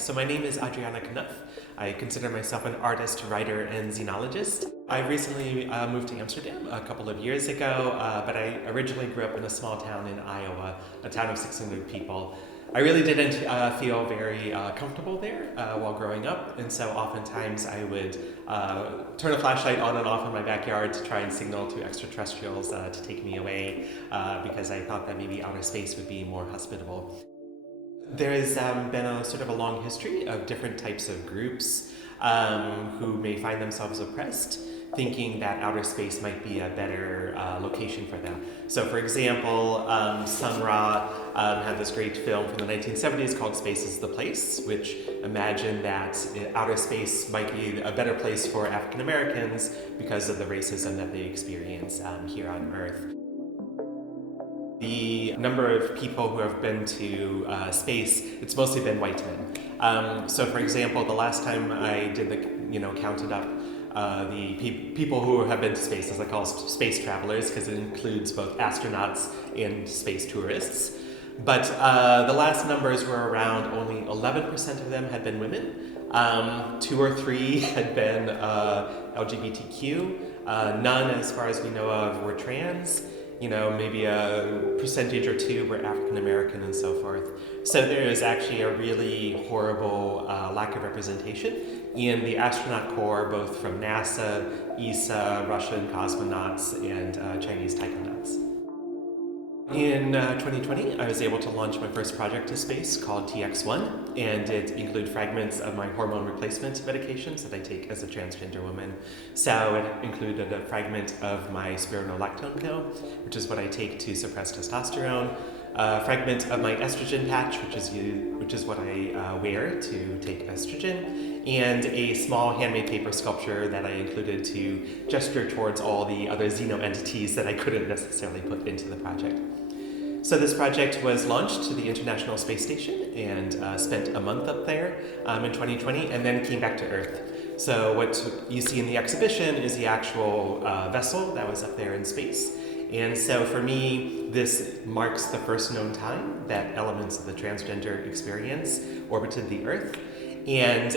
So my name is Adriana Knouf. I consider myself an artist, writer, and xenologist. I recently moved to Amsterdam a couple of years ago, but I originally grew up in a small town in Iowa, a town of 600 people. I really didn't feel very comfortable there while growing up, and so oftentimes I would turn a flashlight on and off in my backyard to try and signal to extraterrestrials to take me away because I thought that maybe outer space would be more hospitable. There has been a sort of a long history of different types of groups who may find themselves oppressed, thinking that outer space might be a better location for them. So for example, Sun Ra had this great film from the 1970s called Space is the Place, which imagined that outer space might be a better place for African Americans because of the racism that they experience here on Earth. The number of people who have been to space, it's mostly been white men. So for example, the last time I did counted up the people who have been to space, as I call space travelers, because it includes both astronauts and space tourists. But the last numbers were around only 11% of them had been women. 2 or 3 had been LGBTQ. None, as far as we know of, were trans. Maybe a percentage or 2 were African American and so forth. So there is actually a really horrible lack of representation in the astronaut corps, both from NASA, ESA, Russian cosmonauts, and Chinese taikonauts. In 2020, I was able to launch my first project to space called TX1, and it included fragments of my hormone replacement medications that I take as a transgender woman. So it included a fragment of my spironolactone pill, which is what I take to suppress testosterone, a fragment of my estrogen patch, which is what I wear to take estrogen, and a small handmade paper sculpture that I included to gesture towards all the other xeno entities that I couldn't necessarily put into the project. So this project was launched to the International Space Station and spent a month up there in 2020 and then came back to Earth. So what you see in the exhibition is the actual vessel that was up there in space. And so for me, this marks the first known time that elements of the transgender experience orbited the Earth. And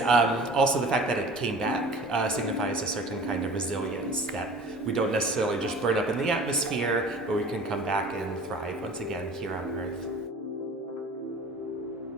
also the fact that it came back signifies a certain kind of resilience, that we don't necessarily just burn up in the atmosphere, but we can come back and thrive once again here on Earth.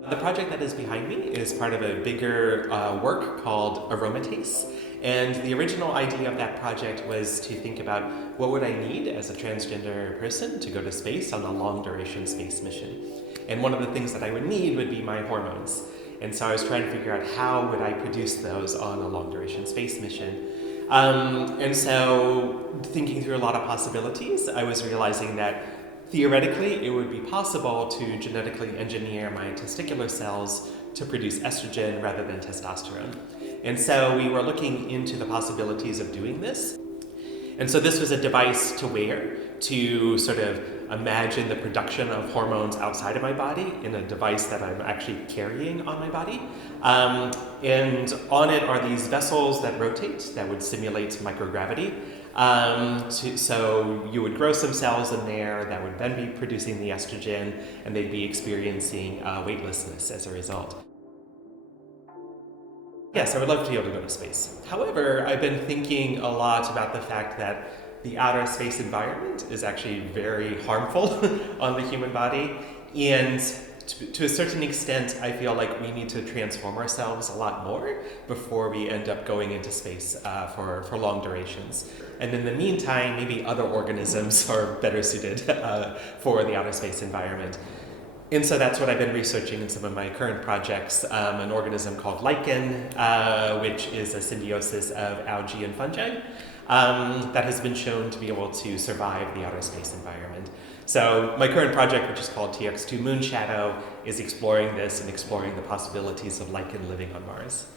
The project that is behind me is part of a bigger work called aromatase. And the original idea of that project was to think about what would I need as a transgender person to go to space on a long duration space mission. And one of the things that I would need would be my hormones. And so I was trying to figure out how would I produce those on a long duration space mission. And so thinking through a lot of possibilities, I was realizing that theoretically it would be possible to genetically engineer my testicular cells to produce estrogen rather than testosterone. And so we were looking into the possibilities of doing this. And so this was a device to wear to sort of imagine the production of hormones outside of my body in a device that I'm actually carrying on my body. And on it are these vessels that rotate that would simulate microgravity. So you would grow some cells in there that would then be producing the estrogen, and they'd be experiencing weightlessness as a result. Yes, I would love to be able to go to space. However, I've been thinking a lot about the fact that the outer space environment is actually very harmful on the human body. And to a certain extent, I feel like we need to transform ourselves a lot more before we end up going into space for long durations. And in the meantime, maybe other organisms are better suited for the outer space environment. And so that's what I've been researching in some of my current projects, an organism called lichen, which is a symbiosis of algae and fungi that has been shown to be able to survive the outer space environment. So my current project, which is called TX2 Moonshadow, is exploring this and exploring the possibilities of lichen living on Mars.